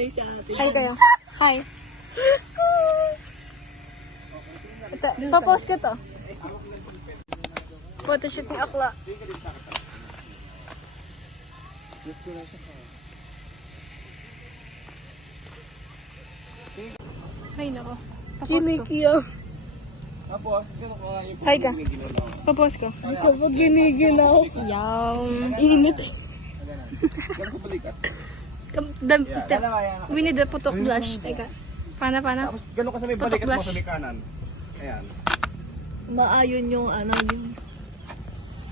sanay sa atin. Hi kayo. Hi. Ito, papost ko to. Photoshoot ni Akla. Ay, nako. Papost ko. Kinikiyaw. Hi ka. Papost ko. Kapag ginigilaw. Yawn. Init. We need a putok blush. Teka. Pana. Tapos gano'n ka sa may balikat mo sa may kanan. Ayan. Maayon yung ano yun.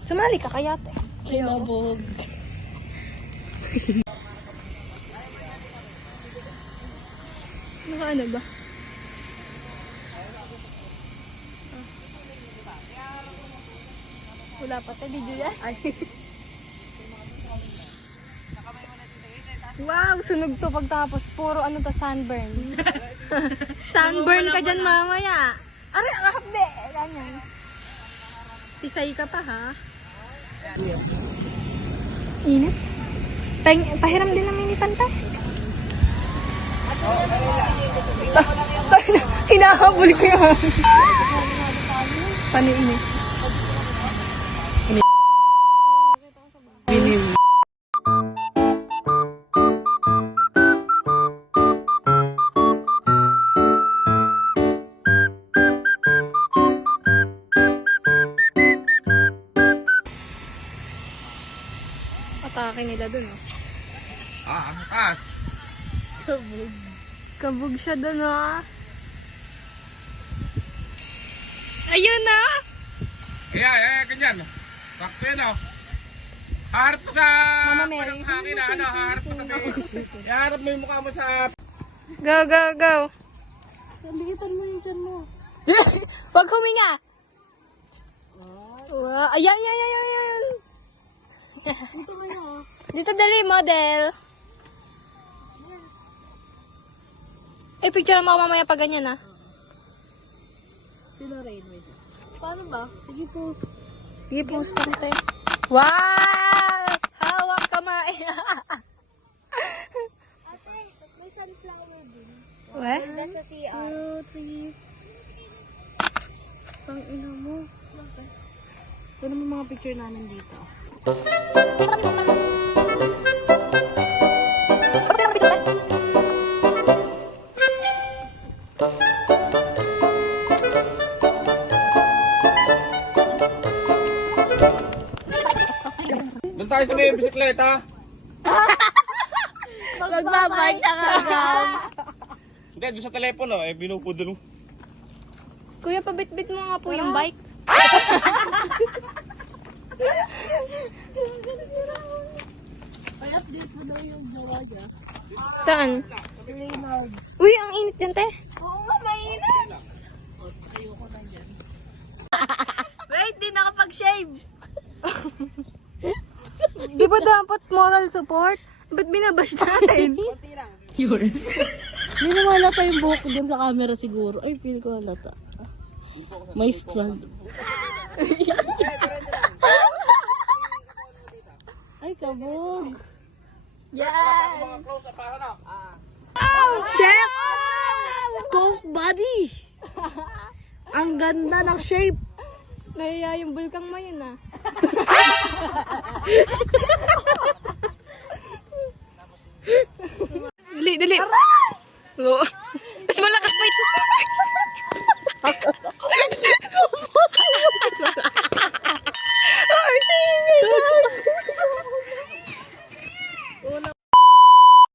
Sumali ka kaya, te. Kinabog. Ano ba? Wala pa tayo video yan. Ay. Wow, sunog to pagtapos. Puro ano to, sunburn. Sunburn ka dyan mamaya. Aray, ang hapde. Ganyan. Pisay ka pa ha. Init. Pahiram din ng minipan ta. Hinahabol ko yan. Paniinit. Atake nila dun, oh. Ang taas. Kabog. Kabog siya dun, oh. Ayun, oh. Kaya, ganyan. Sakto yun, oh. Haharap mo sa... Mama Mary. Hangin na, ano, haharap mo sa may... Haharap mo yung mukha mo sa... Go. Likitan mo yung dyan mo. Huwag huminga. Wow. Ayan. Dito mo yun, oh. Dito dali, model. Eh, picture mo ako mamaya pag ganyan, ah. Sino rain, wait. Paano ba? Sige po. Sige, post lang tayo. Wow! Hawak kamay. Ate, may sunflower din. Weh? Nasa CR. 2, 3. Pang ina mo. Ito naman mga picture namin dito. Doon tayo sa may bisikleta. Magbabike ka agad. Hindi, doon sa telepono, binupudol. Kuya, pabitbit mo nga po yung bike. Ay, update mo daw yung gawa niya. Saan? Reynald. Uy, ang init yan, te. Oo nga, mainit. Ayoko na dyan. Wait, di nakapag-shave. Di ba dapat moral support? Ba't binabash natin? Yun. Hindi na malata yung buhok ko dun sa camera siguro. Ay, pili ko halata. May strand. Ay, kabog. Yan! Oh, chef! Coke body! Ang ganda ng shape. Nahiya yung bulkang mo yun, ah.